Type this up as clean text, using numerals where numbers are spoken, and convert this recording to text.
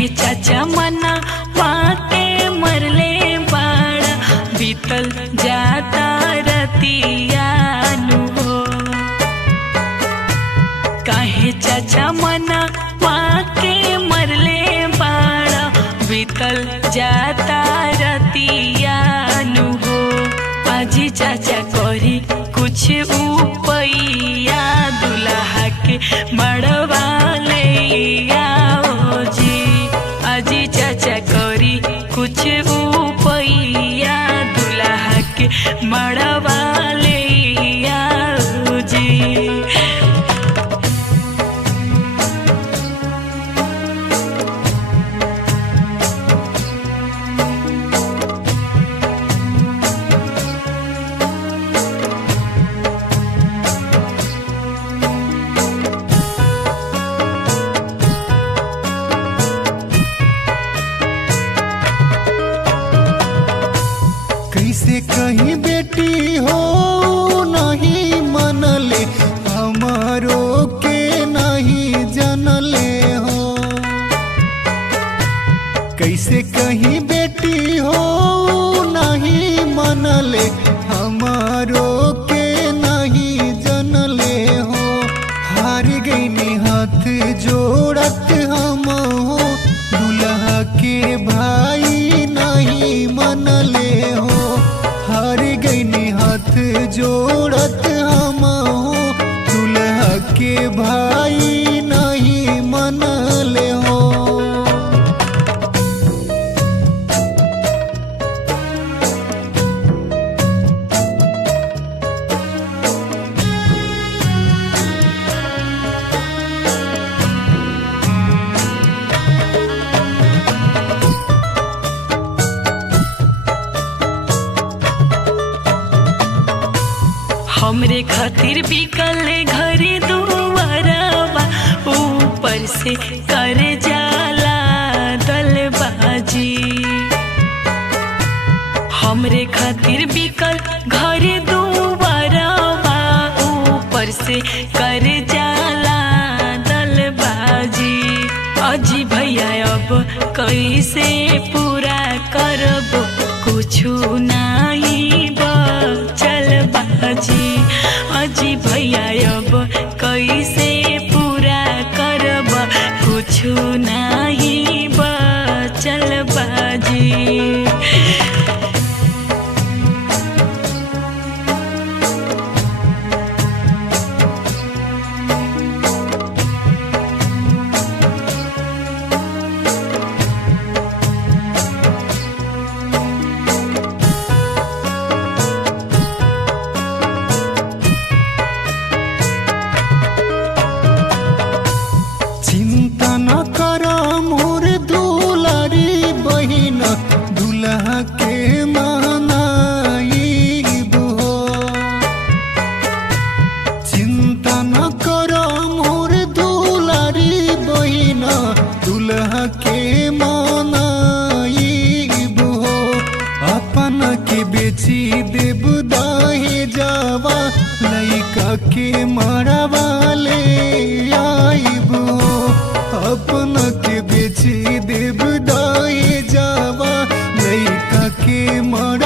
काहे चाचा मना वाके मरले बाड़ा बीतल जाता रतियानु हो। काहे चाचा मना वाके मरले बाड़ा बीतल जाता रतियानु हो। आजी चाचा करी कुछ उपैया दुल्हा के मड़वा ले आओ जी। आजी चाचा करी कुछ उपैया दुल्हा के मड़वा ले आओ जी। कैसे कहीं बेटी हो नहीं मनले हमारो के नहीं जनले हो। कैसे कहीं बेटी हो नहीं मनले हमारो के नहीं जनले हो। हार गई हाथ जोड़त हम हो दुल्हा के भाई नहीं मनले हो। हार गई हाथ जोड़त हम हो दुल्हा के भाई नहीं मनले हो। हमरे खातिर बिकल घरे दुआरवा ऊपर से कर जाला दलबाजी। हमरे खातिर बिकल घरे दुआरवा ऊपर से कर जाला दलबाजी। अजी भैया अब कैसे पूरा करब कुछु नहीं बचल बाजी। अजी भैया अब कैसे पूरा करब कुछु नहीं बचल बाजी। चिंता न कर मोर दुलारी बहिन दुल्हा के मनाइब हो। चिंता न कर मोर दुलारी बहिन दुल्हा के मनाइब हो। अपन के बेची देव दाहे जावा लइका के मरवा ले आइब हो। अपन के बेची देव दाए जावा लइका के मर